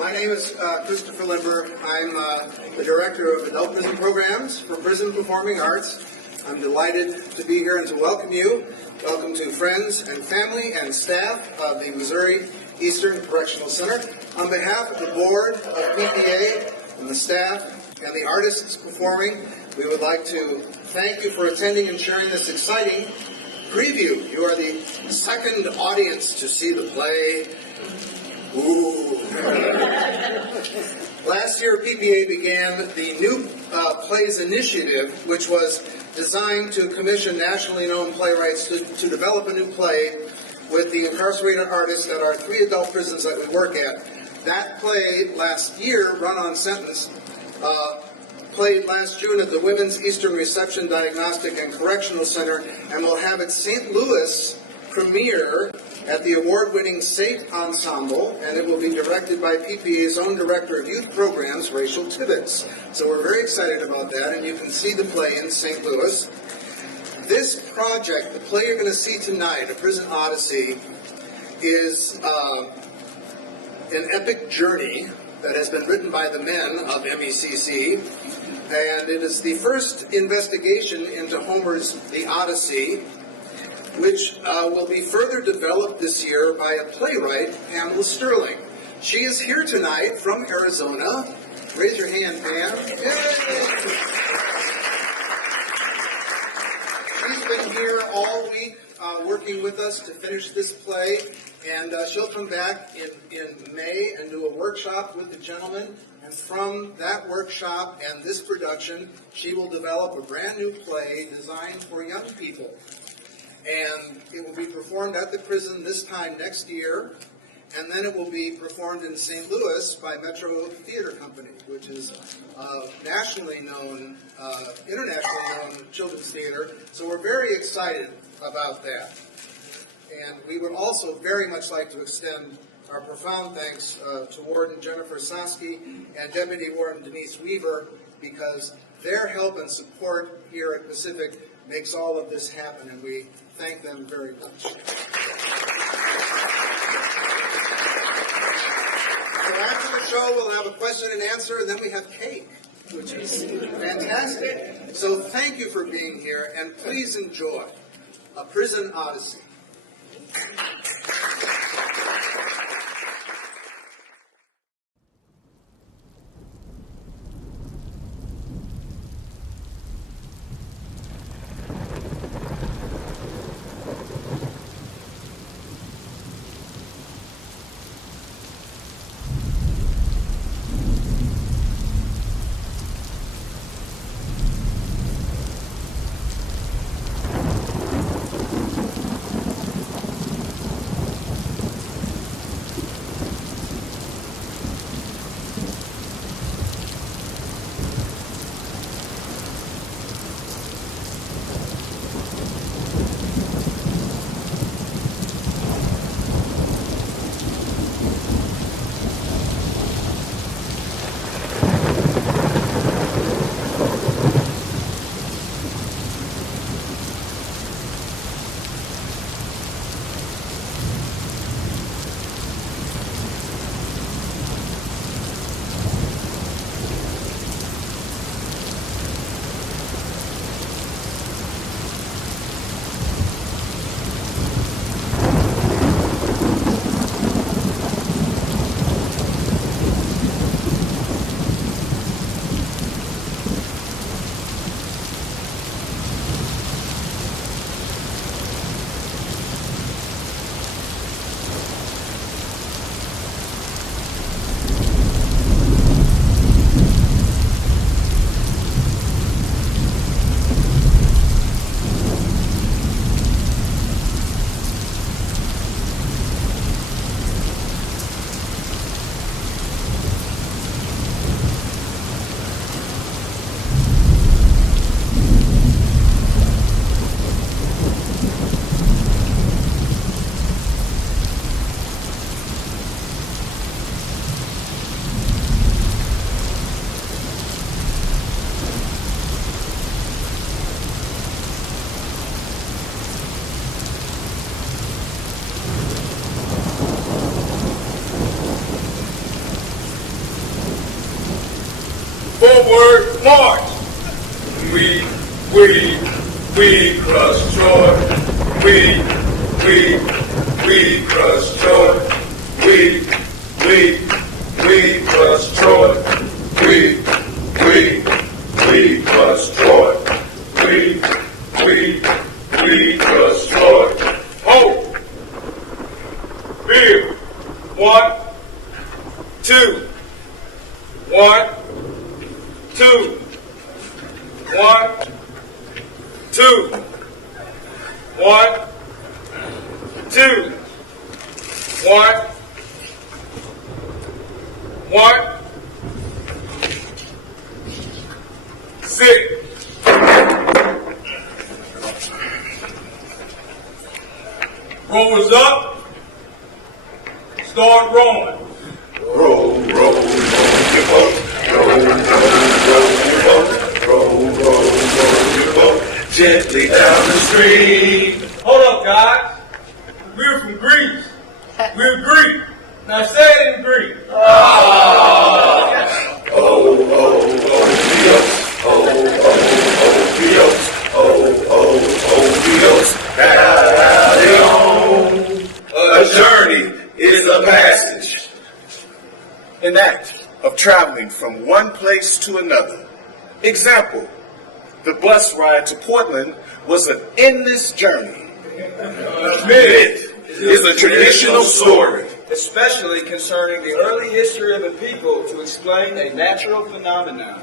My name is Christopher Limber. I'm the Director of Adult Prison Programs for Prison Performing Arts. I'm delighted to be here and to welcome you. Welcome to friends and family and staff of the Missouri Eastern Correctional Center. On behalf of the board of PPA and the staff and the artists performing, we would like to thank you for attending and sharing this exciting preview. You are the second audience to see the play. Ooh. Last year, PPA began the New Plays Initiative, which was designed to commission nationally known playwrights to develop a new play with the incarcerated artists at our 3 adult prisons that we work at. That play last year, Run on Sentence, played last June at the Women's Eastern Reception Diagnostic and Correctional Center, and will have its St. Louis premiere at the award-winning SAFE Ensemble, and it will be directed by PPA's own Director of Youth Programs, Rachel Tibbetts. So we're very excited about that, and you can see the play in St. Louis. This project, the play you're going to see tonight, A Prisoner Odyssey, is an epic journey that has been written by the men of MECC, and it is the first investigation into Homer's The Odyssey, which will be further developed this year by a playwright, Pamela Sterling. She is here tonight from Arizona. Raise your hand, Pam. Yay! She's been here all week working with us to finish this play, and she'll come back in May and do a workshop with the gentlemen, and from that workshop and this production, she will develop a brand new play designed for young people. And it will be performed at the prison this time next year, and then it will be performed in St. Louis by Metro Theater Company, which is a nationally known, internationally known children's theater. So we're very excited about that. And we would also very much like to extend our profound thanks to Warden Jennifer Sosky and Deputy Warden Denise Weaver, because their help and support here at Pacific makes all of this happen, and we thank them very much. So after the show, we'll have a question and answer, and then we have cake, which is fantastic. So thank you for being here, and please enjoy A Prison Odyssey. Onward march! We crush joy. We crush joy. We crush joy. We crush joy. We crush joy. Hope. Fear. 1, 2. 1, 2. 1, 2. 1, 2. 1, 1. Sit. Rowers up. Start rowing. Row, row, row your boat. Row, row, row your boat. Row, row, row your boat. Gently down the stream. Hold up, guys. We're from Greece. We're Greek. Now say it in Greek. Oh, Dios. Oh, Dios. Oh, Dios. A journey is a passage, an act of traveling from one place to another. Example, the bus ride to Portland was an endless journey. Myth is a traditional story, especially concerning the early history of a people to explain a natural phenomenon.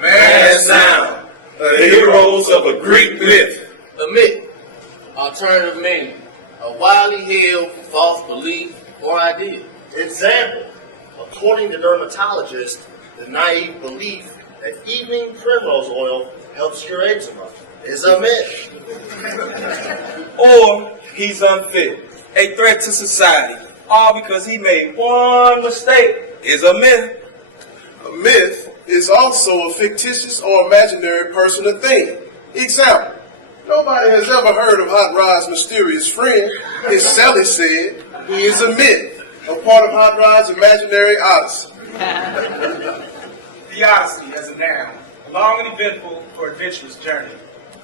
man sound, the heroes of a Greek myth. A myth, alternative meaning, a widely held false belief or idea. Example, according to dermatologists, the naive belief that evening primrose oil helps cure eczema is a myth. Or he's unfit, a threat to society, all because he made one mistake is a myth. A myth is also a fictitious or imaginary person or thing. Example, nobody has ever heard of Hot Rod's mysterious friend. As Sally said, he is a myth, a part of Hot Rod's imaginary odyssey. The Odyssey as a noun, a long and eventful or adventurous journey.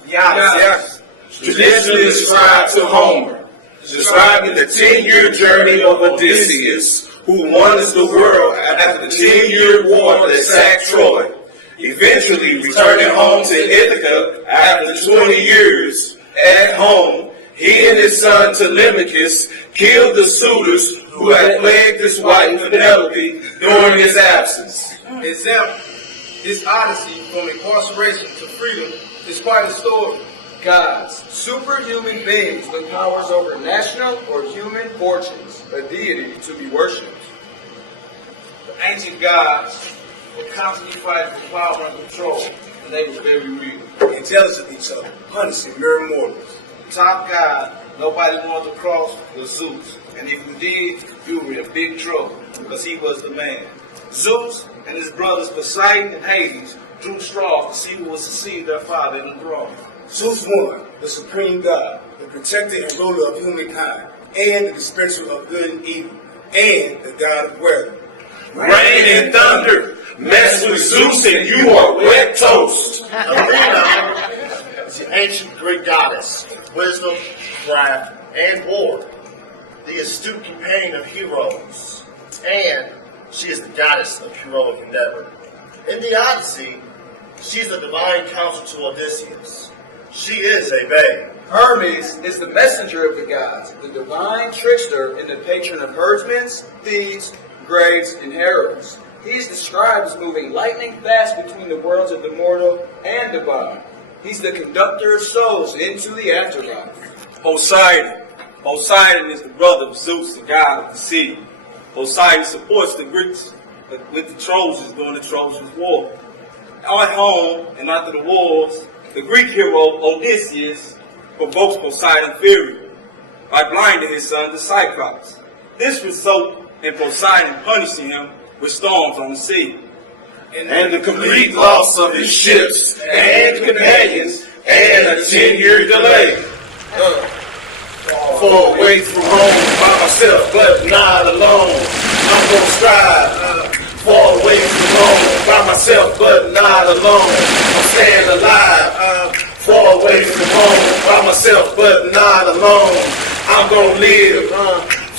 The Odyssey. Traditionally ascribed to Homer, describing the 10-year journey of Odysseus, who wanders the world after the 10-year war that sacked Troy, eventually returning home to Ithaca after 20 years. At home, he and his son Telemachus killed the suitors who had plagued his wife Penelope during his absence. Example, this Odyssey from incarceration to freedom is quite a story. Gods, superhuman beings with powers over national or human fortunes, a deity to be worshipped. The ancient gods were constantly fighting for power and control, and they were very real. Intelligent of each other, punishing mere mortals. Top god, nobody wanted to cross, was Zeus. And if you did, you were in big trouble, because he was the man. Zeus and his brothers Poseidon and Hades drew straws to see who would succeed their father in the throne. Zeus one, the supreme god, the protector and ruler of humankind, and the dispenser of good and evil, and the god of weather. Rain and thunder, mess with Zeus and you are wet toast. Athena is the ancient Greek goddess of wisdom, craft, and war, the astute companion of heroes, and she is the goddess of heroic endeavor. In the Odyssey, she is the divine counsel to Odysseus. She is a babe. Hermes is the messenger of the gods, the divine trickster and the patron of herdsmen, thieves, graves, and heralds. He is described as moving lightning fast between the worlds of the mortal and divine. He's the conductor of souls into the afterlife. Poseidon. Poseidon is the brother of Zeus, the god of the sea. Poseidon supports the Greeks with the Trojans during the Trojan War. At home and after the wars, the Greek hero Odysseus provokes Poseidon's fury by blinding his son the Cyclops. This results in Poseidon punishing him with storms on the sea. And the complete loss of his ships and companions and a 10-year delay. For away from home by myself, but not alone. I'm gonna strive Far away from home, by myself but not alone. I'm staying alive. Far away from home, by myself but not alone. I'm gonna live.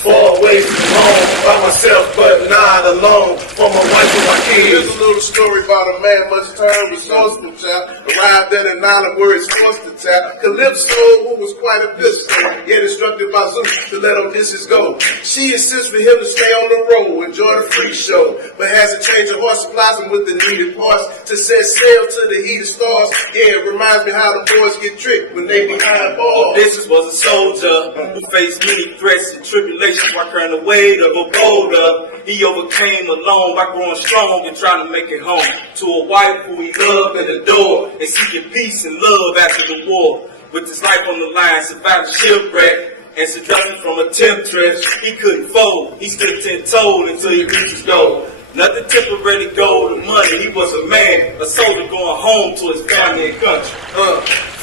Far away from home, by myself but not alone. For my wife and my Here's kids. a little story about a man much turned resourceful child. Arrived at an island where he's forced to tap. Calypso, who was quite a pistol, yet instructed by Zeus to let Odysseus go. She insists for him to stay on the road, enjoy the free show, but has a change of heart, supplies him with the needed parts to set sail to the heated stars. Yeah, it reminds me how the boys get tricked when they behind bars. Odysseus was a soldier who faced many threats and tribulations while carrying the weight of a boulder. He overcame alone by growing strong and trying to make it home to a wife who he loved and adored, and seeking peace and love after the war. With his life on the line, survived a shipwreck and seduction from a temptress. He couldn't fold. He stood 10-toed until he reached his goal. Nothing temporary, gold or money. He was a man, a soldier going home to his family and country.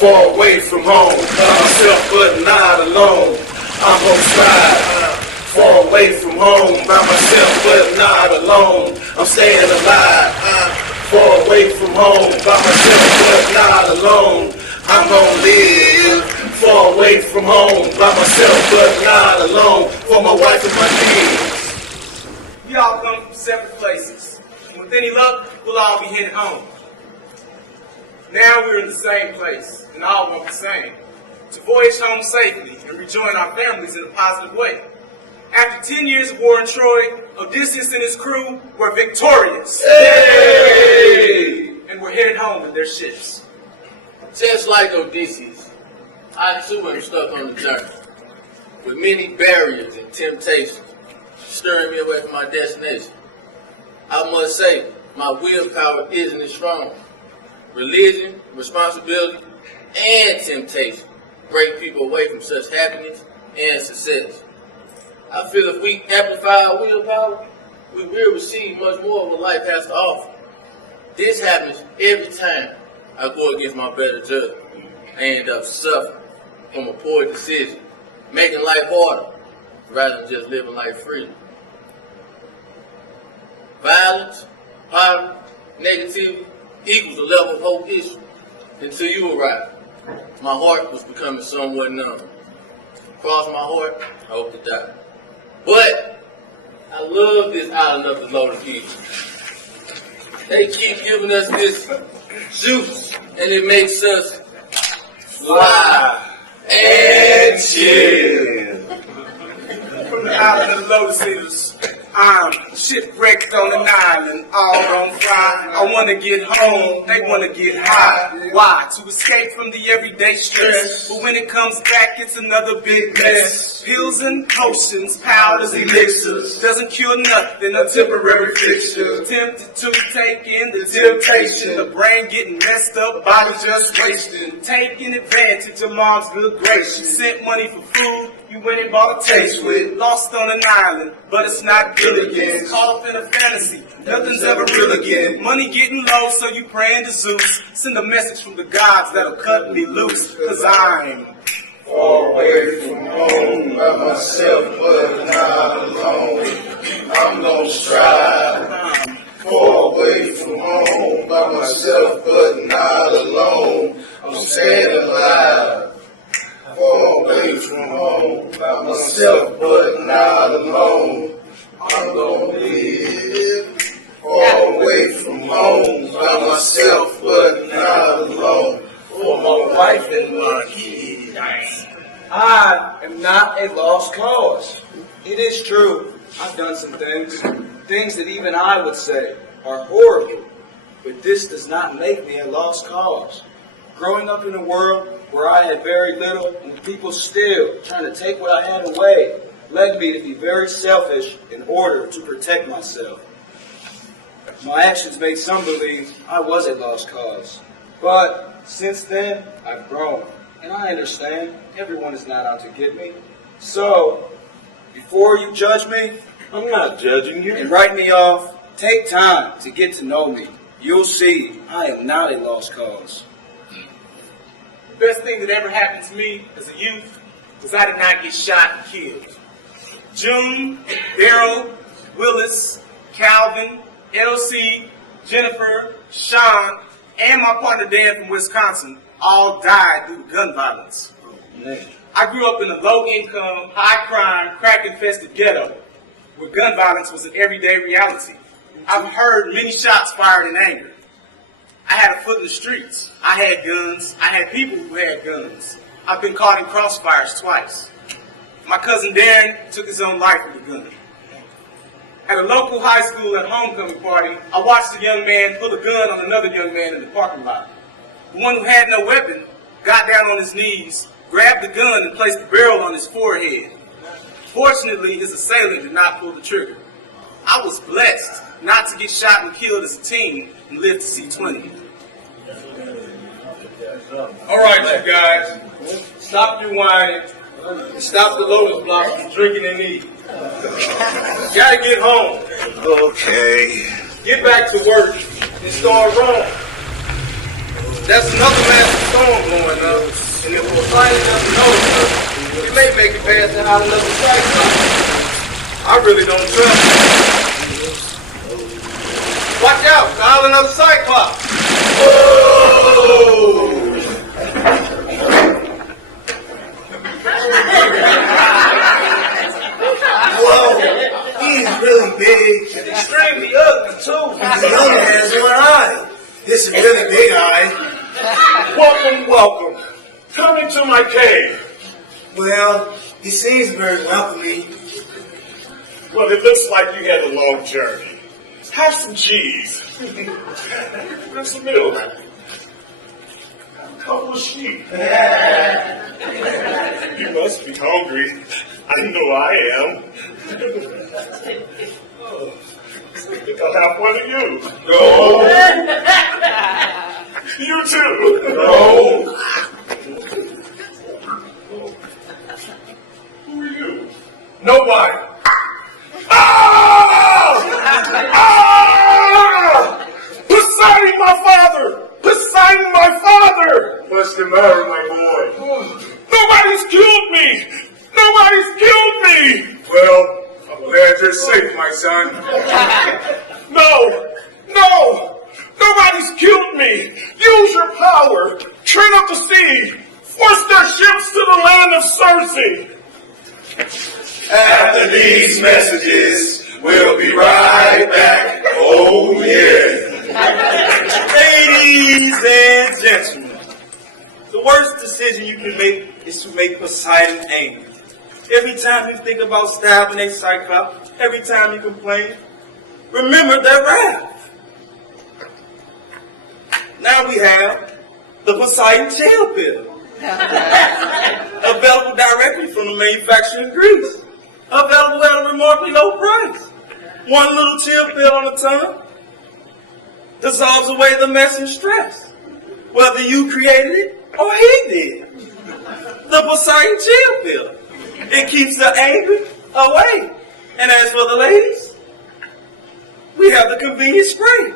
Far away from home, by myself but not alone. I'm gonna strive. Far away from home, by myself but not alone. I'm staying alive. Far away from home, by myself but not alone. I'm gonna live. Far away from home, by myself but not alone. For my wife and my kids. We all come from separate places. And with any luck, we'll all be headed home. Now we're in the same place, and all want the same: to voyage home safely and rejoin our families in a positive way. After 10 years of war in Troy, Odysseus and his crew were victorious. Hey! And were headed home with their ships. Just like Odysseus, I too am stuck on the journey, with many barriers and temptations stirring me away from my destination. I must say, my willpower isn't as strong. Religion, responsibility, and temptation break people away from such happiness and success. I feel if we amplify our willpower, we will receive much more of what life has to offer. This happens every time I go against my better judgment. I end up suffering from a poor decision, making life harder rather than just living life freely. Violence, poverty, negativity equals a level of hope issue until you arrive. My heart was becoming somewhat numb. Cross my heart, I hope to die. But I love this island of the lotus eaters. They keep giving us this juice, and it makes us fly and chill. From the island of the Lotus Eaters, I'm shipwrecked on an island, all on fire. I want to get home, they want to get high. Why? To escape from the everyday stress. But when it comes back, it's another big mess. Pills and potions, powders, elixirs, doesn't cure nothing, a temporary fixture. Tempted to take in the temptation, the brain getting messed up, body just wasting. Taking advantage of mom's good grace. Sent money for food, you went and bought a taste with. Lost on an island, but it's not good again. Caught up in a fantasy, nothing's ever real again. Money getting low, so you praying to Zeus. Send a message from the gods that'll cut me loose, cause I'm Far away from home, by myself but not alone. I'm gonna strive. Far away from home, by myself but not alone. I'm staying alive. Far away from home, by myself but not alone. I'm gonna live. Far away from home, by myself but not alone. For my wife and my kids. I am not a lost cause. It is true, I've done some things that even I would say are horrible, but this does not make me a lost cause. Growing up in a world where I had very little and people still trying to take what I had away led me to be very selfish in order to protect myself. My actions made some believe I was a lost cause, but since then I've grown. And I understand everyone is not out to get me. So, before you judge me, I'm not judging you. and write me off, take time to get to know me. You'll see I am not a lost cause. the best thing that ever happened to me as a youth was I did not get shot and killed. June, Daryl, Willis, Calvin, LC, Jennifer, Sean, and my partner Dan from Wisconsin all died due to gun violence. I grew up in a low-income, high-crime, crack-infested ghetto where gun violence was an everyday reality. I've heard many shots fired in anger. I had a foot in the streets. I had guns. I had people who had guns. I've been caught in crossfires twice. My cousin Darren took his own life with a gun. At a local high school at homecoming party, I watched a young man pull a gun on another young man in the parking lot. The one who had no weapon got down on his knees, grabbed the gun, and placed the barrel on his forehead. Fortunately, his assailant did not pull the trigger. I was blessed not to get shot and killed as a teen and live to see 20. All right, you guys, stop your whining and stop the lotus blossom from drinking and eating. Gotta get home. Okay. Get back to work and start wrong. That's another massive storm blowing up, and if we're finding doesn't notice us, we may make it past the hot another cyclone. I really don't trust it. Watch out, Kyle, another cyclops. Whoa! Whoa, he's really big. And extremely ugly, too. He only has one eye. It's a really big eye. Welcome, welcome. Come into my cave. Well, he seems very welcoming. Well, it looks like you had a long journey. Have some cheese. Have some milk. A couple of sheep. You must be hungry. I know I am. I think I'll have one of you. No. You too. No. Who are you? Nobody. Ah! Ah! Poseidon, my father! Poseidon, my father! What's the matter, my boy? Nobody's killed me! Nobody's killed me! Well, I'm glad you're safe, my son. No! Nobody's killed me! Use your power! Turn up the sea! Force their ships to the land of Circe! After these messages, we'll be right back. Oh, yeah. Ladies and gentlemen, the worst decision you can make is to make Poseidon angry. Every time you think about stabbing a cyclops, every time you complain, remember their wrath. Now we have the Poseidon chill pill, available directly from the manufacturer in Greece, available at a remarkably low price. One little chill pill on the tongue dissolves away the mess and stress, whether you created it or he did. The Poseidon chill pill. It keeps the angry away. And as for the ladies, we have the convenient spray.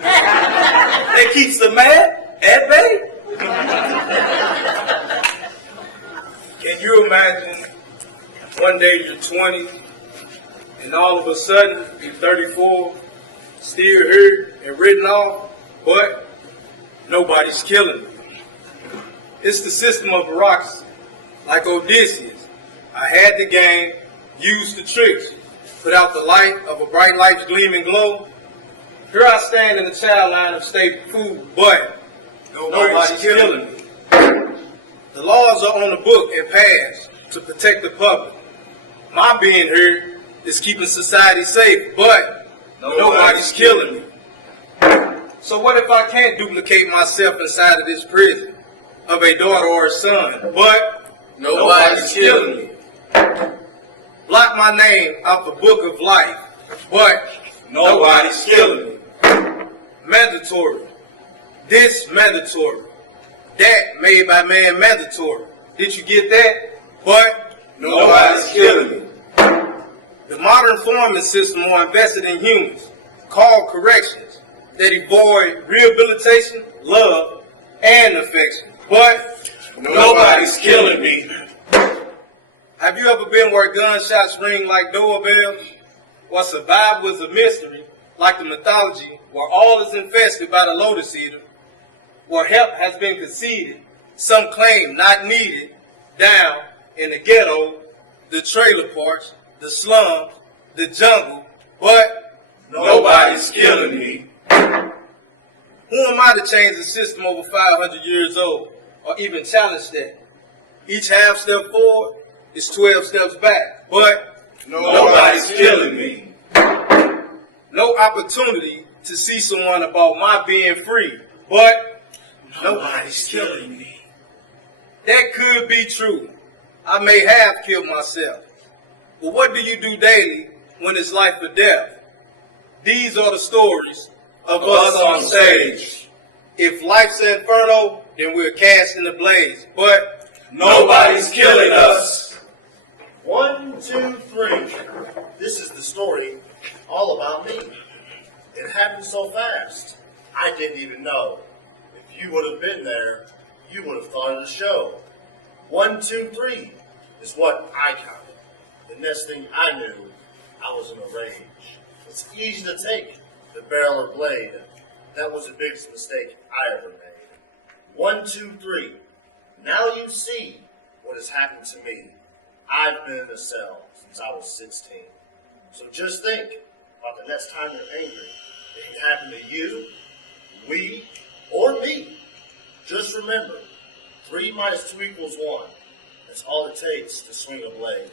That keeps the mad at bay. Can you imagine one day you're 20 and all of a sudden you're 34, still here and written off, but nobody's killing you? It's the system of bureaucracy. Like Odysseus, I had the game, used the tricks, put out the light of a bright light's gleaming glow. Here I stand in the child line of state food, but nobody's killing me. The laws are on the book and passed to protect the public. My being here is keeping society safe, but nobody's killing me. So what if I can't duplicate myself inside of this prison of a daughter or a son, but nobody's killing me? Block my name out the book of life, but nobody's killing me. Mandatory. This mandatory. That made by man mandatory. Did you get that? But nobody's killing me. The modern farming system are invested in humans, called corrections, that avoid rehabilitation, love, and affection. But nobody's killing me. Have you ever been where gunshots ring like doorbells? Or survival is a mystery, like the mythology where all is infested by the lotus eater, where help has been conceded, some claim not needed, down in the ghetto, the trailer parks, the slums, the jungle, but Nobody's killing me. who am I to change a system over 500 years old, or even challenge that? Each half step forward is 12 steps back, but Nobody's killing me. no opportunity to see someone about my being free, but Nobody's killing me. that could be true. I may have killed myself. But what do you do daily when it's life or death? These are the stories of us on stage. If life's an inferno, then we're cast in the blaze. But Nobody's killing us. 1, 2, 3. This is the story all about me. It happened so fast, I didn't even know. If you would have been there, you would have thought of the show. 1, 2, 3 is what I counted. The next thing I knew, I was in a rage. It's easy to take the barrel or blade. That was the biggest mistake I ever made. 1, 2, 3. Now you see what has happened to me. I've been in a cell since I was 16. So just think about the next time you're angry. It can happen to you, we, or me. Just remember, 3 minus 2 equals 1. That's all it takes to swing a blade.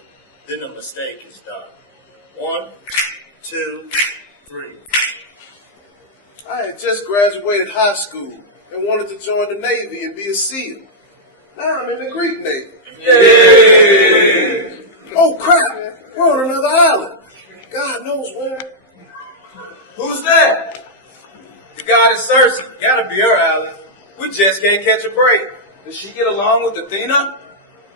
Then the mistake is done. 1, 2, 3. I had just graduated high school and wanted to join the Navy and be a SEAL. Now I'm in the Greek Navy. Yay! Oh crap, we're on another island. God knows where. Who's that? The goddess Circe. Gotta be her island. We just can't catch a break. Does she get along with Athena?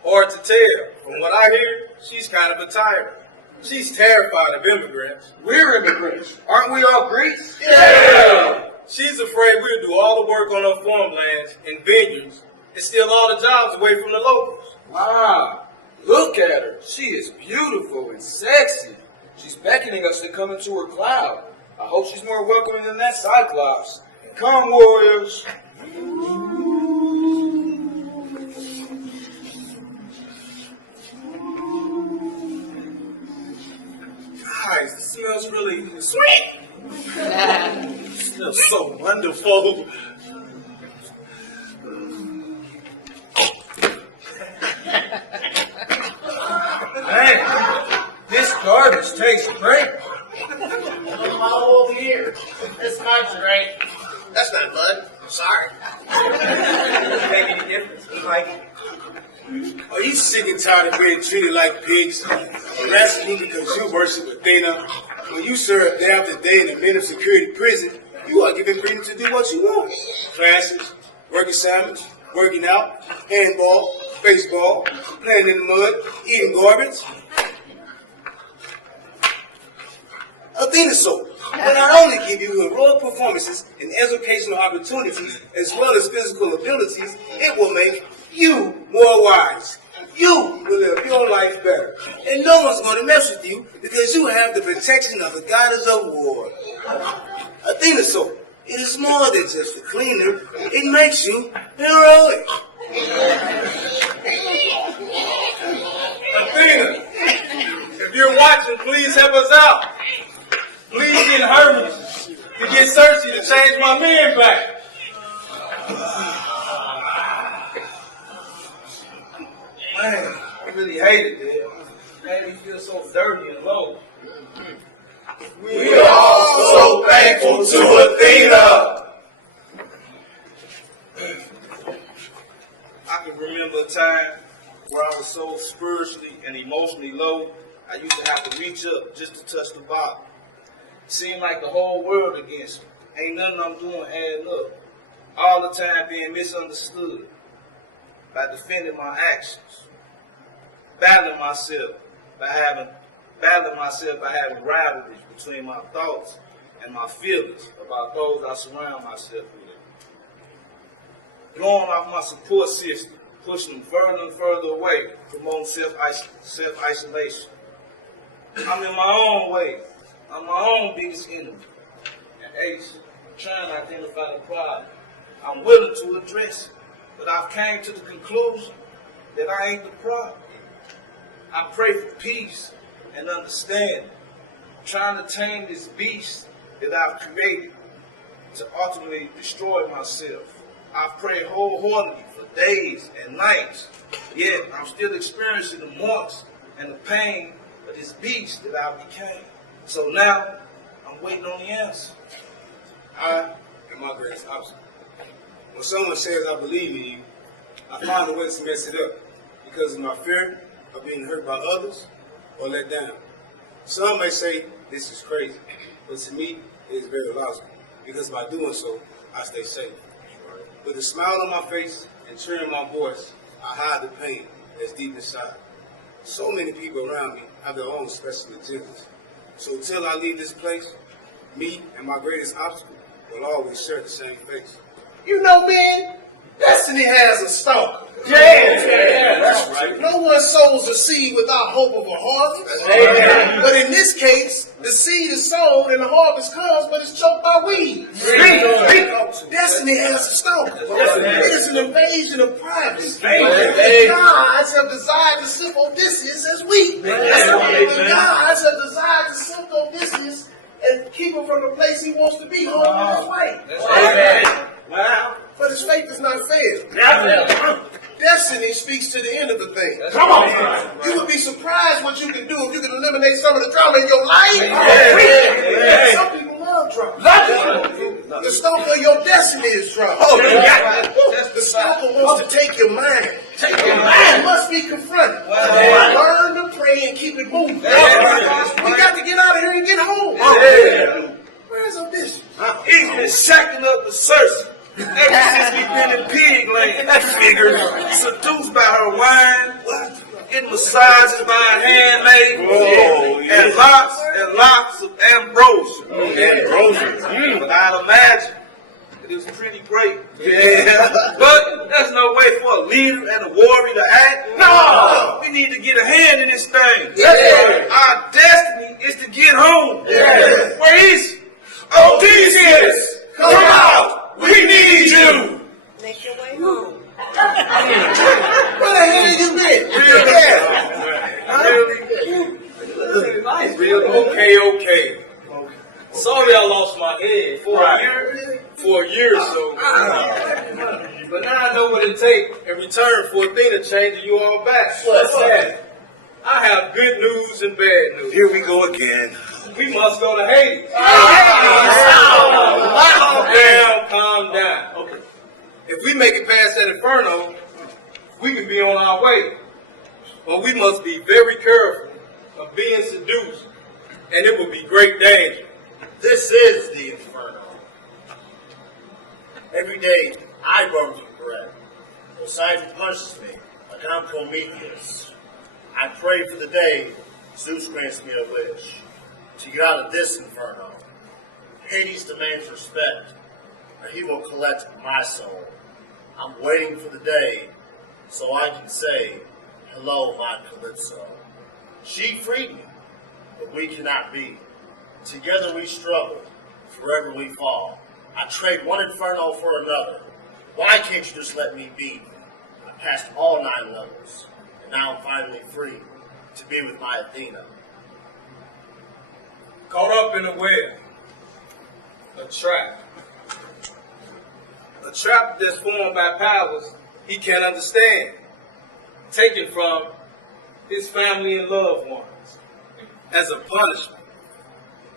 Hard to tell. From what I hear, she's kind of a tyrant. She's terrified of immigrants. We're immigrants. Aren't we all Greeks? Yeah! She's afraid we'll do all the work on her farmlands and vineyards and steal all the jobs away from the locals. Wow. Look at her. She is beautiful and sexy. She's beckoning us to come into her cloud. I hope she's more welcoming than that Cyclops. Come, warriors. Guys, it smells really sweet. It smells so wonderful. Man, this garbage tastes great. All over here. This mud's great. That's not mud. Sorry. Make any difference? You like it? Are you sick and tired of being treated like pigs? Harassing you because you worship Athena. When you serve day after day in a men of security prison, you are given freedom to do what you want. Classes, work assignments, working out, handball, baseball, playing in the mud, eating garbage. Athena Soul will not only give you heroic performances and educational opportunities as well as physical abilities, it will make you more wise. You will live your life better. And no one's going to mess with you because you have the protection of the goddess of war. Athena Soul, it is more than just a cleaner. It makes you heroic. Athena, if you're watching, please help us out. Please get Hermes to get Circe to change my men back. Man, I really hated that. It made me feel so dirty and low. We are all so thankful to Athena. I can remember a time where I was so spiritually and emotionally low, I used to have to reach up just to touch the bottom. Seemed like the whole world against me. Ain't nothing I'm doing adding up. All the time being misunderstood by defending my actions. Battling myself by having rivalries between my thoughts and my feelings about those I surround myself with. Blowing off my support system, pushing them further and further away, promoting self-isolation. I'm in my own way. I'm my own biggest enemy. Ace, trying to identify the problem. I'm willing to address it, but I've came to the conclusion that I ain't the problem. I pray for peace and understanding, trying to tame this beast that I've created to ultimately destroy myself. I've prayed wholeheartedly for days and nights, yet I'm still experiencing the marks and the pain of this beast that I became. So now, I'm waiting on the answer. I am my greatest obstacle. When someone says I believe in you, I find a way to mess it up because of my fear of being hurt by others or let down. Some may say this is crazy, but to me, it is very logical because by doing so, I stay safe. With a smile on my face and cheering my voice, I hide the pain that's deep inside. So many people around me have their own special agendas. So until I leave this place, me and my greatest obstacle will always share the same face. You know, man, destiny has a stalker. That's right. No one sows a seed without hope of a harvest. But in this case, the seed is sown and the harvest comes, but it's choked by weeds. Destiny has a stalker. It is an invasion of privacy. The gods have desired to sift Odysseus as wheat. The gods have desired to sift Odysseus and keep him from the place he wants to be, home with his wife. Wow. But his faith is not fair. Destiny speaks to the end of the thing. Come on. You would be surprised what you can do if you can eliminate some of the drama in your life. Some people love drama. The stalker of your destiny is drama. The stalker wants to take your mind. It must be confronted. Learn to pray and keep it moving. You got to get out of here and get home. Where's Odysseus? He's been shacking up the Cersei ever since we've been in pig land. That figure, seduced by her wine, getting massages by her handmaid, and lots of ambrosia. But I'd imagine it was pretty great. But there's no way for a leader and a warrior to act. No! We need to get a hand in this thing. Our destiny is to get home. Where is he? Odysseus, come out! We need you! Make your way home. Where the hell have you been? Okay. Sorry I lost my head for a year or so. But now I know what it takes in return for Athena changing you all back. What's that? I have good news and bad news. Here we go again. We must go to Hades. Calm down. Okay. If we make it past that inferno, we can be on our way. But we must be very careful of being seduced, and it would be great danger. This is the inferno. Every day I burn for bread. Poseidon punishes me like I'm Prometheus. I pray for the day Zeus grants me a wish to get out of this inferno. Hades demands respect, or he will collect my soul. I'm waiting for the day so I can say, hello, my Calypso. She freed me, but we cannot be. Together we struggle, forever we fall. I trade one inferno for another. Why can't you just let me be? I passed all 9 levels, and now I'm finally free to be with my Athena. Caught up in a web, a trap. A trap that's formed by powers he can't understand, taken from his family and loved ones as a punishment.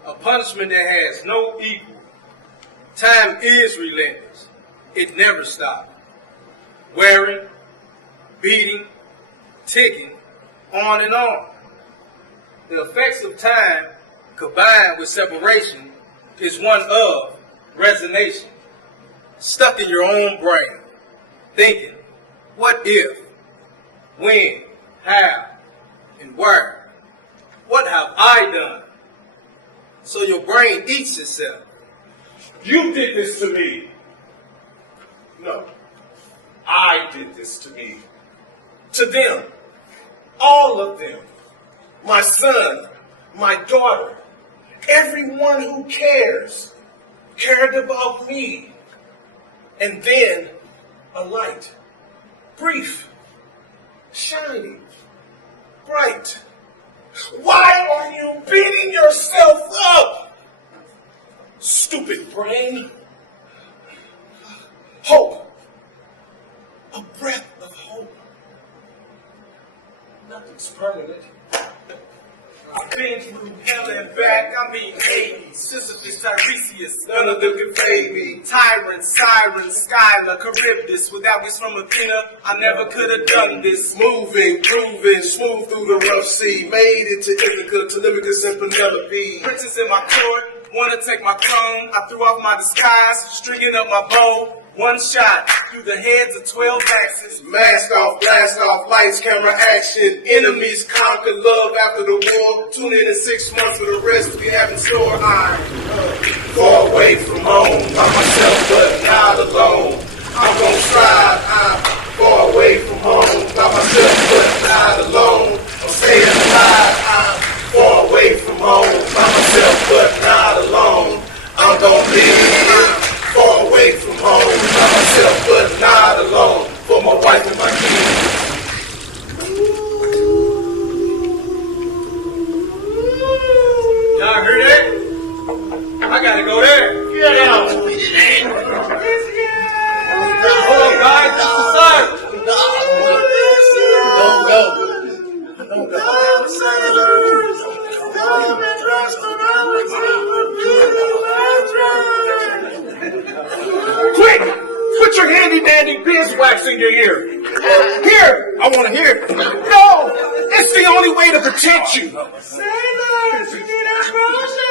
A punishment that has no equal. Time is relentless. It never stops. Wearing, beating, ticking, on and on. The effects of time combined with separation is one of resignation. Stuck in your own brain, thinking, what if, when, how, and where? What have I done? So your brain eats itself. You did this to me. No, I did this to me. To them. All of them. My son, my daughter, everyone who cares. cared about me. And then a light, brief, shining, bright. Why are you beating yourself up? Stupid brain. Hope. A breath of hope. Nothing's permanent. I've been through hell and back, I mean Hades, Sisyphus, Tiresias, none of them can fade me. Tyrant, Siren, Skylar, Charybdis, without this from Athena, I never could have done this. Moving, grooving, smooth through the rough sea, made it to Ithaca, Telemachus, and Penelope. Princes in my court, wanna take my throne, I threw off my disguise, stringing up my bow. One shot through the heads of 12 axes. Mask off, blast off, lights, camera, action. Enemies conquer, love after the war. Tune in 6 months for the rest we have in store. I'm far away from home, by myself but not alone. I'm gonna strive, I'm far away from home, by myself but not alone. I'm staying alive, I'm far away from home, by myself but not alone. I'm gonna live, far away from home, by myself but not alone, for my wife and my kids. Y'all heard that? I gotta go there. Get out. Hold on, guys. This is Cyrus. Quick! Put your handy-dandy beeswax in your ear. Here! I want to hear it. No! It's the only way to protect you. Sailors, you need a cruiser.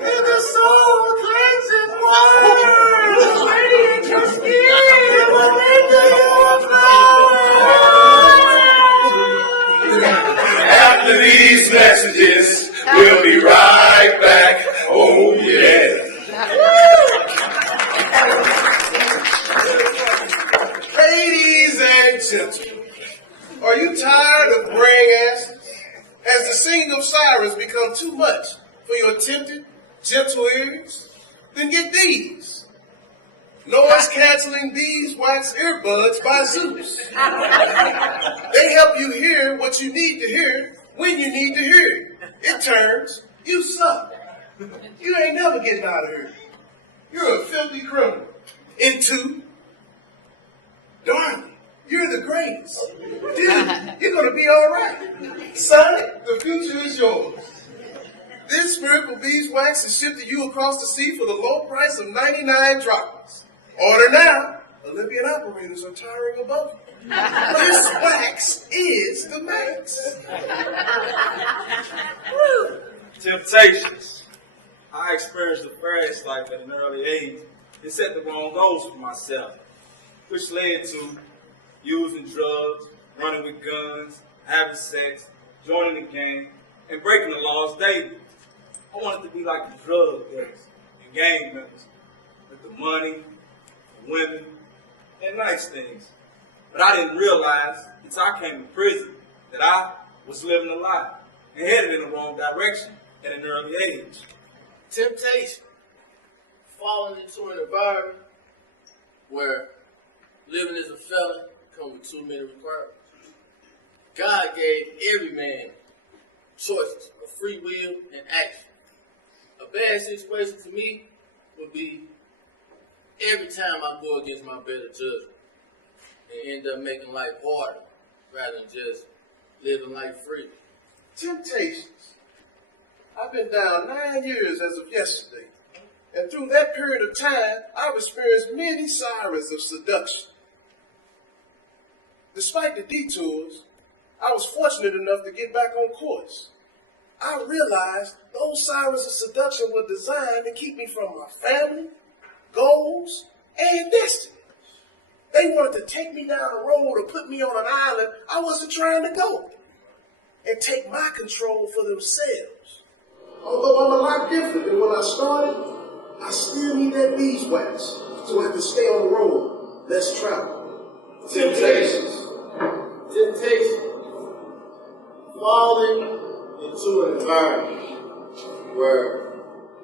In the soul cleansing water. Radiate your skin. Will render you a flower. After these messages, we'll be right back. Oh, yeah. Ladies and gentlemen, are you tired of praying asses? Has the singing of sirens become too much for your tempted, gentle ears? Then get these. Noise-canceling beeswax earbuds by Zeus. They help you hear what you need to hear when you need to hear it. It turns, you suck. You ain't never getting out of here. You're a filthy criminal. And 2, darling, you're the greatest. Dude, you're going to be all right. Son, the future is yours. This spherical beeswax is shipped to you across the sea for the low price of 99 drachmas. Order now. Olympian operators are tiring above you. This wax is the max. Temptations. I experienced the fast life at an early age and set the wrong goals for myself, which led to using drugs, running with guns, having sex, joining the gang, and breaking the laws daily. I wanted to be like the drug dealers and gang members with the money, the women, and nice things. But I didn't realize until I came to prison that I was living a lie and headed in the wrong direction at an early age. Temptation. Falling into an environment where living as a felon comes with too many requirements. God gave every man choices of free will and action. A bad situation for me would be every time I go against my better judgment and end up making life harder rather than just living life free. Temptations. I've been down 9 years as of yesterday. And through that period of time, I've experienced many sirens of seduction. Despite the detours, I was fortunate enough to get back on course. I realized those sirens of seduction were designed to keep me from my family, goals, and destiny. They wanted to take me down a road or put me on an island I wasn't trying to go, and take my control for themselves. Although I'm a lot different than when I started, I still need that beeswax, so I can stay on the road, less travel. Temptations. Temptation. Falling into an environment where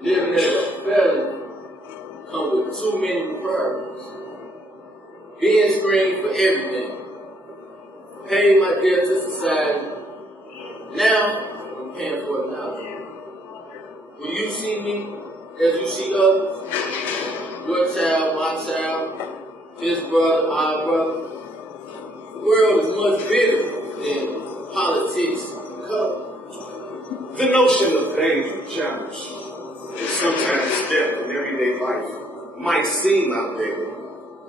living as a felon comes with too many requirements. Being screened for everything. Paying my debt to society. Now, I'm paying for it now. Will you see me as you see others? Your child, my child, his brother, our brother. The world is much bigger than politics and color. The notion of danger, challenge, and sometimes death in everyday life might seem outdated,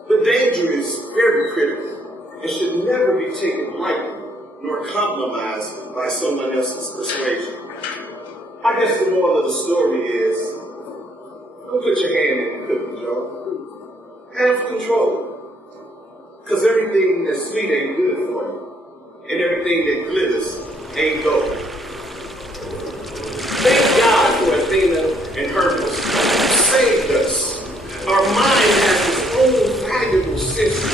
but danger is very critical and should never be taken lightly nor compromised by someone else's persuasion. I guess the moral of the story is, don't put your hand in the cooking jar. Have control. Because everything that's sweet ain't good for you. And everything that glitters ain't gold. Thank God for Athena and Hermes who saved us. Our mind has its own valuable sense of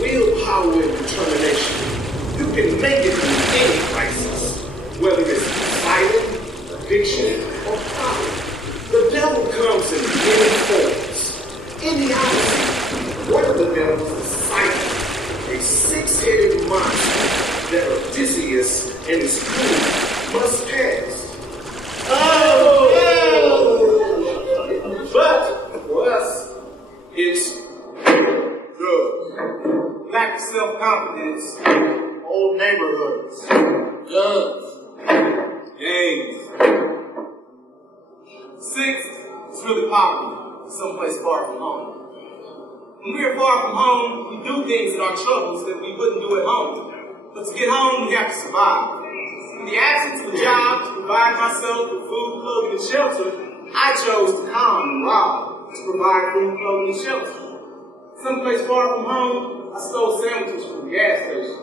willpower and determination. You can make it through any crisis, whether it's violent, addiction, or poverty. The devil comes in many forms. In the Odyssey, one of the devils is Psyche, a six-headed monster that Odysseus and his crew must pass. But for us, it's drugs, Lack of self-confidence, Old neighborhoods. Guns. Games. 6 is really poverty, someplace far from home. When we are far from home, we do things in our troubles that we wouldn't do at home. But to get home, we have to survive. In the absence of a job to provide myself with food, clothing, and shelter, I chose to con and rob to provide food, clothing, and shelter. Someplace far from home, I stole sandwiches from the gas station.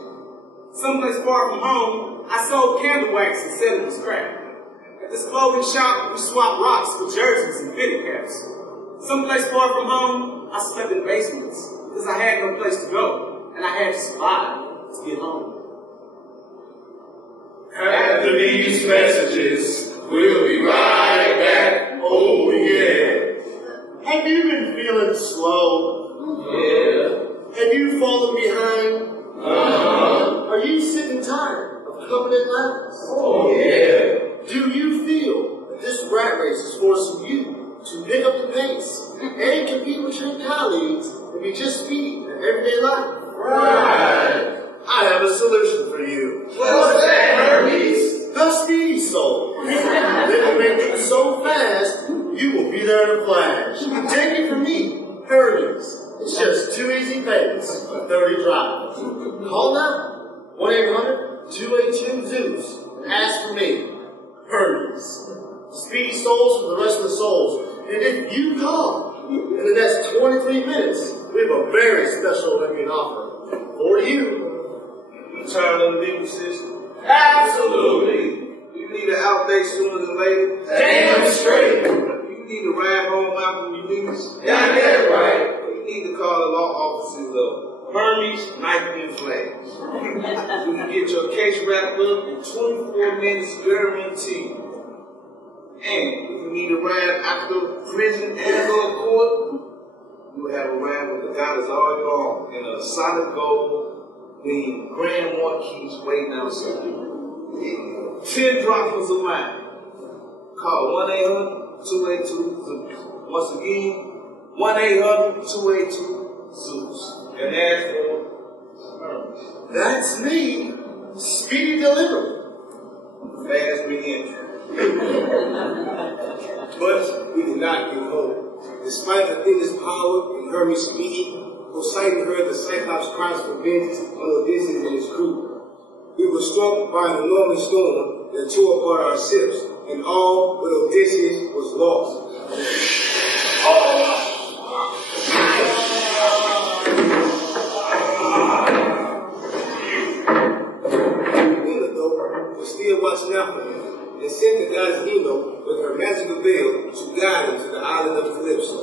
Someplace far from home, I sold candle wax and said it was crack. At this clothing shop, we swapped rocks for jerseys and fitted caps. Someplace far from home, I slept in basements because I had no place to go, and I had to survive to get home. after these messages, we'll be right back. Oh yeah. Have you been feeling slow? Yeah. Have you fallen behind? Are you sick and tired of coming in last? Oh, yeah. Do you feel that this rat race is forcing you to pick up the pace and compete with your colleagues and be just speedy in everyday life? Right. I have a solution for you. What's that, Hermes? The Speedy Soul. They will make you so fast, you will be there in a flash. Take it from me, Hermes. It's just 2 easy payments for 30 drives. Call now, 1-800-282-ZEUS, and ask for me, Hermes. Speedy Souls for the rest of the souls. And if you call in the next 23 minutes, we have a very special Olympian offer for you. Turn on the legal system. Absolutely. You need an out day sooner than later. Damn straight. You need to ride home after you lose. Got that right. You need to call the law offices of Hermes, Nike, and Flags. You can get your case wrapped up in 24 minutes guaranteed. And if you need a ride after prison and or court, you will have a ride with the guy that's already gone in a solid gold, the Grand Marquis waiting outside. 10 droppers of mine. Call 1-800-282-ZEUS. Once again, 1-800-282-ZEUS. And ask for That's me. Speedy delivery. fast re-entry. But we did not give hope. Despite Athena's power and Hermes' speed, Poseidon heard the Cyclops cries for vengeance on Odysseus and his crew. We were struck by an enormous storm that tore apart our ships, and all but Odysseus was lost. Athena, though, was still watching out for him, and sent the goddess Ino with her magical veil to guide him to the island of Calypso.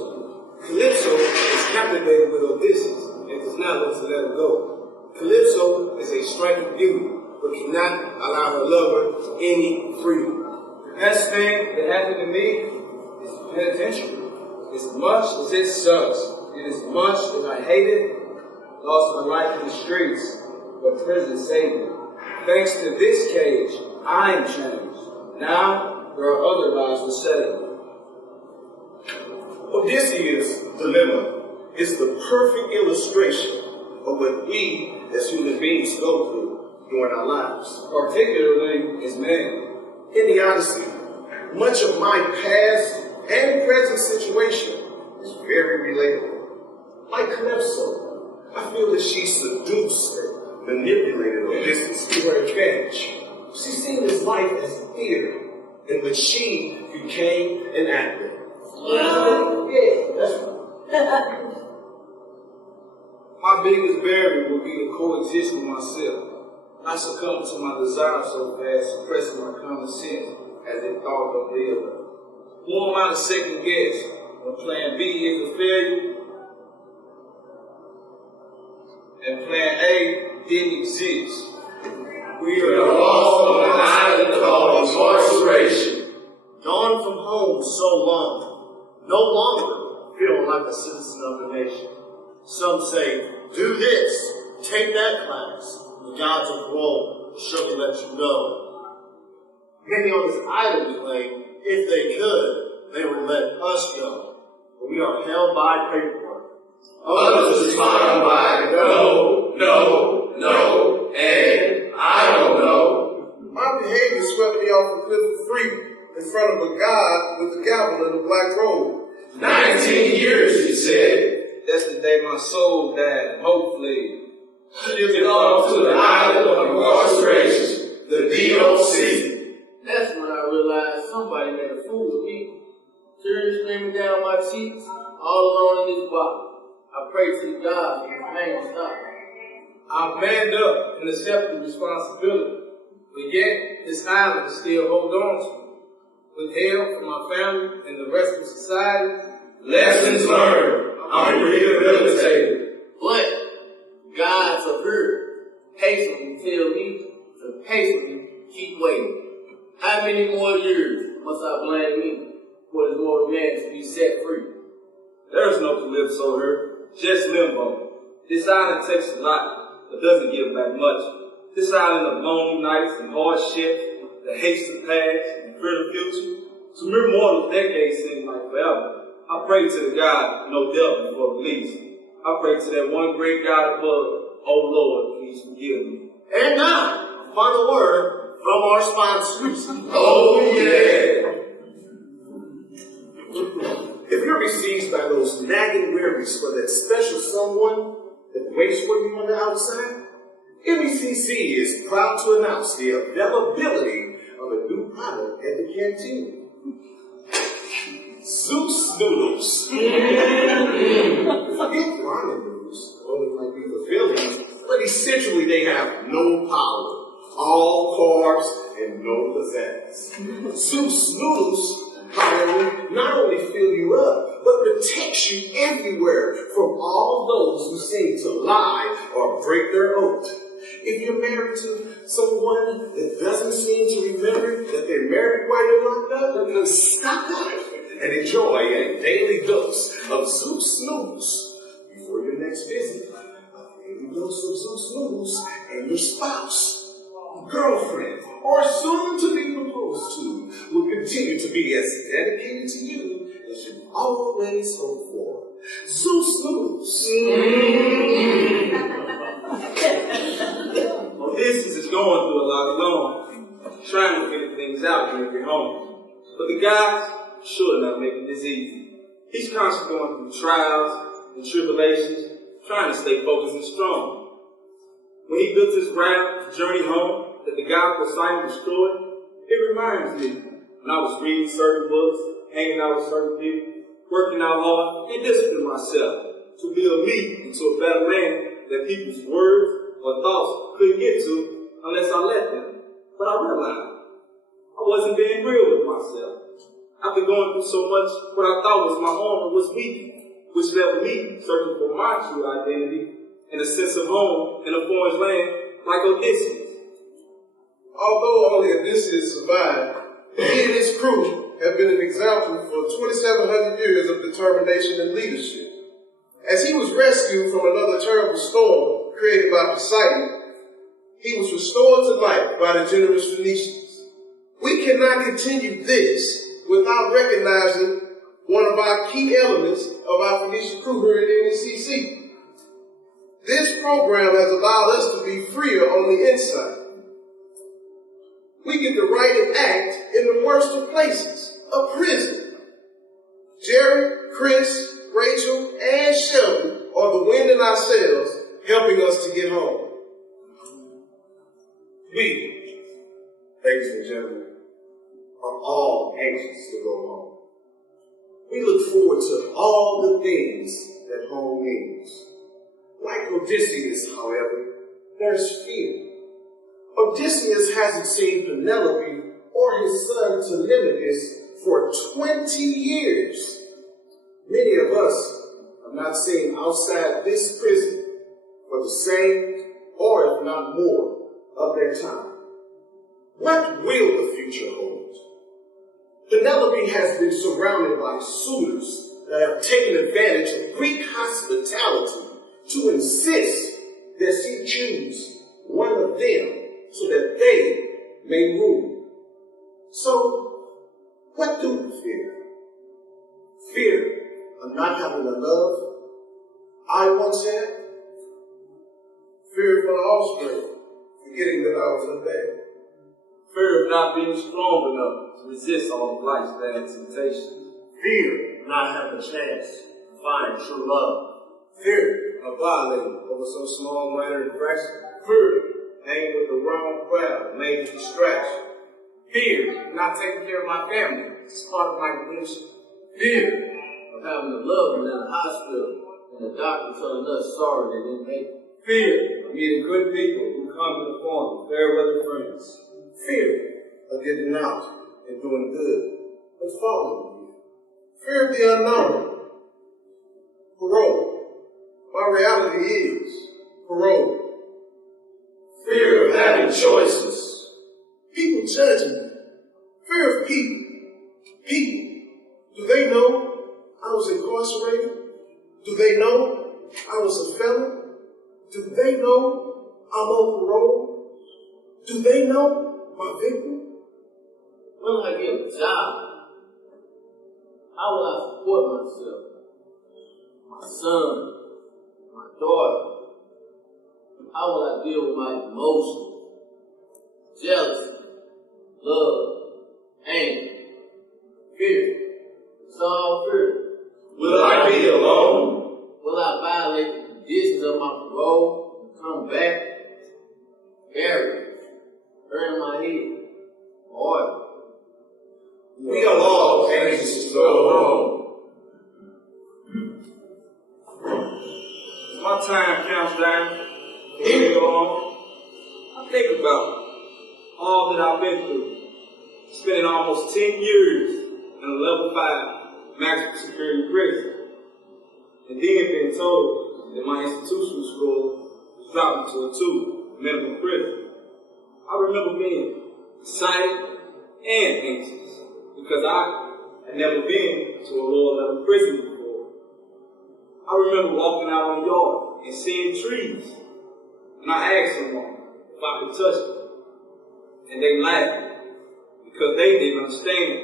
Calypso is captivated with Odysseus and does not want to let him go. Calypso is a striking beauty, but cannot allow her lover any century. As much as it sucks, and as much as I hate it, lost my life in the streets, but prison saved me. Thanks to this cage, I am changed. Now, there are other lives to save. Odysseus' dilemma is the perfect illustration of what we as human beings go through during our lives. Particularly as men. In the Odyssey, much of my past and present situation is very relatable. Like Calypso, I feel that she seduced and manipulated Odysseus to her advantage. She seen his life as theater, in which she became an actor. Yeah, that's right. My biggest barrier would be to coexist with myself. I succumb to my desire so fast, suppressing my common sense as if thought don't live. Who am I to second guess when plan B is a failure and plan A didn't exist? We are lost on an island called incarceration. Gone from home so long, no longer feeling like a citizen of the nation. Some say, do this, take that class. The gods of parole will surely let you know. Many on this island claim, if they could, they would let us go. But we are held by paperwork. Others respond by no, no, no, and I don't know. My behavior swept me off the cliff of freedom in front of a god with a gavel and a black robe. 19 years, he said. That's the day my soul died, and hopefully You belong to the island of incarceration, the DOC. That's when I realized somebody made a fool of me. Tears streaming down my cheeks, all alone in this bottle. I pray to the God for his pain to stop. I've manned up and accepted responsibility, but yet this island is still hold on to. With help from my family and the rest of society, Lessons learned. I'm rehabilitated. But God's up here patiently tell me to patiently keep waiting. How many more years must I blame me for this mortal man to be set free? There's no Calypso here, just limbo. This island takes a lot, but doesn't give back much. This island of lonely nights and hardship, the haste of past and fear of the future. To mere mortals, decades seem like forever. I pray to the God, no devil before release. I pray to that one great God above. Oh Lord, please forgive me. And now, a final word from our sponsors. Oh yeah. If you're besieged by those nagging worries for that special someone that waits for you on the outside, MECC is proud to announce the availability of a new product at the canteen. Zeus Noodles. Forget ramen noodles, or it might be the fillings, but essentially they have no power, all carbs, and no pizzazz. Zeus Noodles, however, not only fill you up, but protects you everywhere from all those who seem to lie or break their oath. If you're married to someone that doesn't seem to remember that they're married while you're locked up, then stop that and enjoy a daily dose of Zeus Noodles before your next visit. A daily dose of Zeus Noodles and your spouse, girlfriend, or soon to be proposed to will continue to be as dedicated to you as you always hoped for. Zeus Noodles. Odysseus is going through a lot alone, trying to figure things out when he get home. But the guys sure not making this easy. He's constantly going through trials and tribulations, trying to stay focused and strong. When he built his raft journey home that the god Poseidon destroyed, it reminds me when I was reading certain books, hanging out with certain people, working out hard, and disciplining myself to build me into a better man that people's words or thoughts couldn't get to unless I let them. But I realized I wasn't being real with myself. After going through so much, what I thought was my armor was weak, which left me searching for my true identity and a sense of home in a foreign land like Odysseus. Although only Odysseus survived, he and his crew have been an example for 2,700 years of determination and leadership. As he was rescued from another terrible storm created by Poseidon, he was restored to life by the generous Phoenicians. We cannot continue this without recognizing one of our key elements of our Phoenician crew here at NECC. This program has allowed us to be freer on the inside. We get to write and act in the worst of places, a prison. Jerry, Chris, Rachel, and Shelby are the wind in our sails, helping us to get home. We, ladies and gentlemen, are all anxious to go home. We look forward to all the things that home means. Like Odysseus, however, there's fear. Odysseus hasn't seen Penelope or his son Telemachus for 20 years. Many of us have not seen outside this prison for the same, or if not more, of their time. What will the future hold? Penelope has been surrounded by suitors that have taken advantage of Greek hospitality to insist that she choose one of them so that they may rule. So, what do we fear? Fear of not having the love I once had? Fear for the offspring, forgetting that I was undead. Fear of not being strong enough to resist all of life's bad temptations. Fear of not having a chance to find true love. Fear of violating over some small minor infraction. Fear hanging with the wrong crowd, major distraction. Fear of not taking care of my family. It's part of my redemption. Fear of having a loved one in the hospital and the doctor telling us sorry they didn't make it. Fear of meeting good people who come in the form of fair weather friends. Fear of getting out and doing good, but falling. Fear of the unknown. Parole. My reality is parole. Fear of having choices. People judging me. Fear of people. People. Do they know I was incarcerated? Do they know I was a felon? Do they know I'm on parole? Do they know my victim? When I get a job, how will I support myself, my son, my daughter? How will I deal with my emotions, jealousy, love, anger, fear? It's all fear. Will I be alone? Will I violate the conditions of my parole and come back? Barriers, hurting my head, heart. We are all anxious to go home. As my time counts down, to go home, I think about all that I've been through. Spending almost 10 years in a level 5 maximum security prison. And then being told that my institutional score was dropping to a 2 minimum prison. I remember being excited and anxious because I had never been to a lower level prison before. I remember walking out on the yard and seeing trees. And I asked someone if I could touch them. And they laughed because they didn't understand.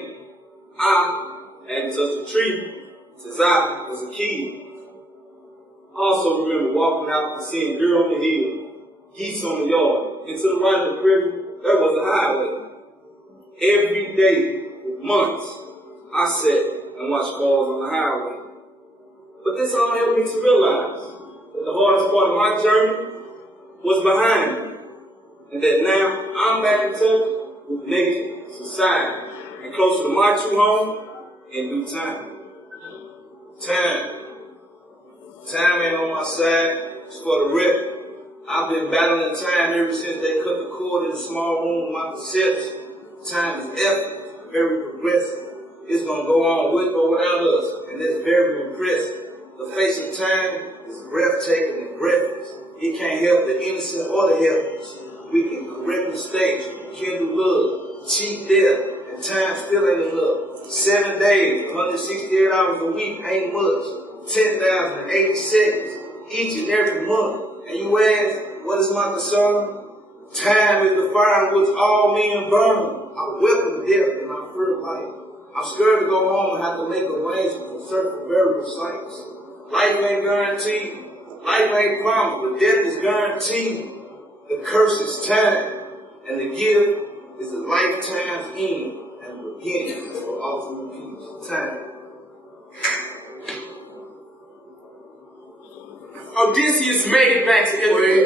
I hadn't touched a tree since I was a kid. I also remember walking out and seeing deer on the hill, geese on the yard, and to the right of the prison, there was a highway. Every day for months, I sat and watched cars on the highway. But this all helped me to realize that the hardest part of my journey was behind me, and that now I'm back in touch with nature, society, and closer to my true home in due time. Time ain't on my side, it's for the rip. I've been battling time ever since they cut the cord in the small room of my perception. Time is effort, very progressive. It's gonna go on with or without us, and that's very impressive. The face of time is breathtaking and breathless. It can't help the innocent or the helpless. We can correct mistakes, kindle love, cheat death, and time still ain't enough. 7 days, 168 hours a week ain't much. 10,080 seconds each and every month. And you ask, what is my concern? Time is the fire in which all men burn. I welcome death and I fear life. I'm scared to go home and have to make arrangements and search for burial sites. Life ain't guaranteed. Life ain't promised, but death is guaranteed. The curse is time, and the gift is a lifetime's end and the beginning of ultimate peace. Time. Odysseus made it back to Italy.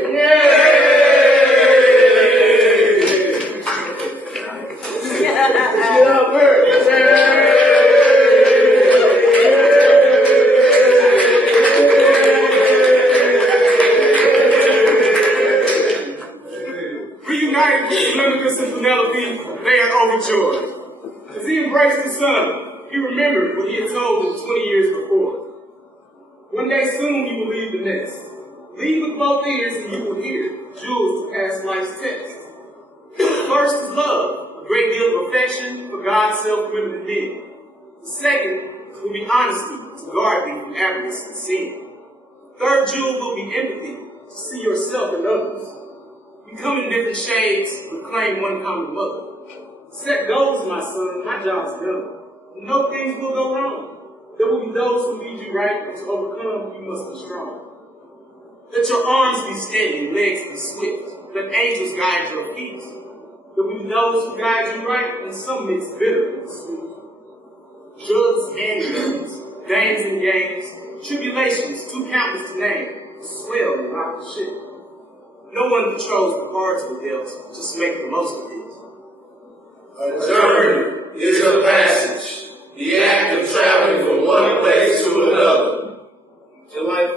Reunited with Telemachus and Penelope, they are overjoyed. As he embraced his son, he remembered what he had told him 20 years before. One day soon you will leave the nest. Leave with both ears and you will hear jewels to pass life's test. First is love, a great deal of affection for God, self, women, and men. The second will be honesty, to guard thee from avarice and sin. Third jewel will be empathy, to see yourself and others. We come in different shades, but claim one common mother. Set goals, my son, my job's done. No things will go wrong. There will be those who lead you right, but to overcome, you must be strong. Let your arms be steady, legs be swift. Let angels guide your feet. There will be those who guide you right, and some mix bitter and sweet. Drugs and guns, dames and games, tribulations too countless to name, swell and rock the ship. No one controls the cards we're dealt, just make the most of it. A journey is a passage, the act of traveling from one place to another. In life,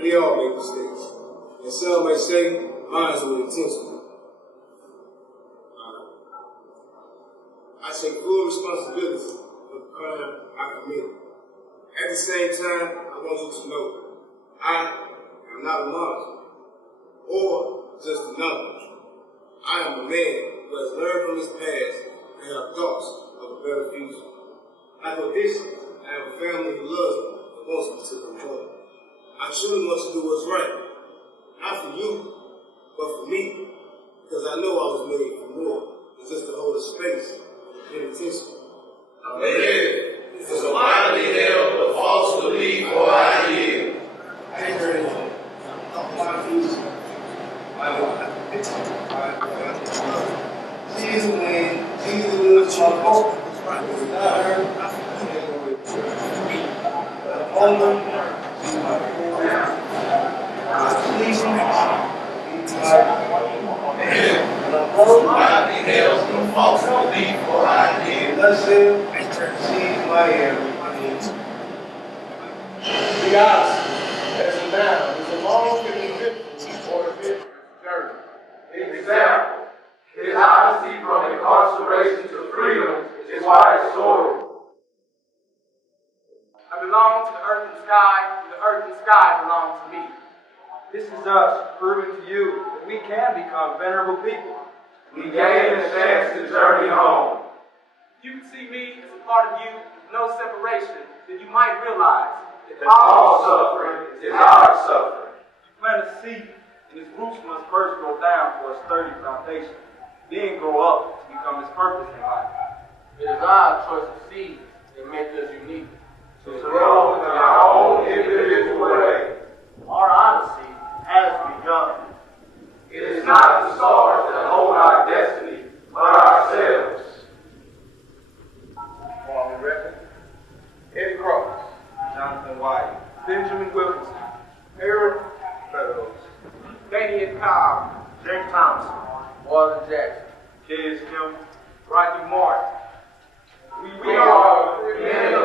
we all make mistakes. And some may say, mine were intentional. I take full responsibility for the crime I committed. At the same time, I want you to know, I am not a monster, or just a number. I am a man who has learned from his past and have thoughts of a better future. Like Odysseus, I have a family who loves me and wants me to come home. I truly want to do what's right. Not for you, but for me. Because I know I was made for more than just to hold a space in attention. It is a widely held, false belief or idea. False belief or idea. The Odyssey, as a noun, is a long and eventful or event journey. Example, his odyssey from incarceration to freedom is why it's story. I belong to the earth and sky, and the earth and sky belong to me. This is us proving to you that we can become venerable people. We gain a chance to journey home. You can see me as a part of you with no separation, then you might realize that All suffering is our suffering. You plant a seed, and its roots must first grow down for a sturdy foundation, then grow up to become its purpose in life. It is our choice of seeds that make us unique. To grow in our own individual way. Our Odyssey has begun. It is not the stars that hold our destiny, but ourselves. Kwame Reckon, Eddie Cross, Jonathan White, Benjamin Wilkinson, Harold Meadows, Daniel Cobb, James Thompson, Marlon Jackson. Kids Kim, Rodney Martin. We are men of